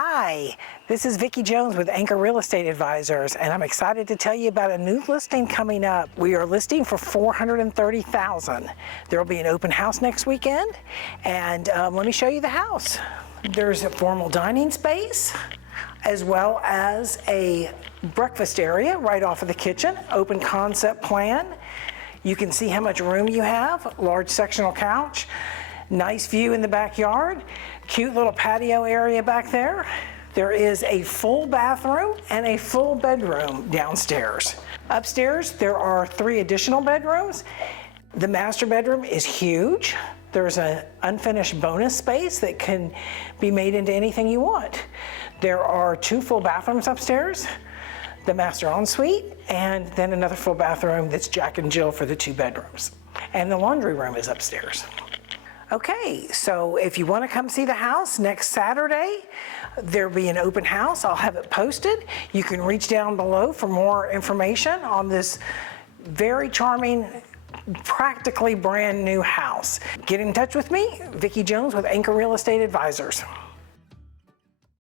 Hi, this is Vicki Jones with Anchor Real Estate Advisors, and I'm excited to tell you about a new listing coming up. We are listing for $430,000. There will be an open house next weekend, and let me show you the house. There's a formal dining space, as well as a breakfast area right off of the kitchen, open concept plan. You can see how much room you have, large sectional couch, nice view in the backyard, cute little patio area back there. There is a full bathroom and a full bedroom downstairs. Upstairs, there are 3 additional bedrooms. The master bedroom is huge. There's an unfinished bonus space that can be made into anything you want. There are 2 full bathrooms upstairs, the master ensuite, and then another full bathroom that's Jack and Jill for the 2 bedrooms. And the laundry room is upstairs. Okay, so if you want to come see the house next Saturday, there'll be an open house. I'll have it posted. You can reach down below for more information on this very charming, practically brand new house. Get in touch with me, Vicki Jones with Anchor Real Estate Advisors.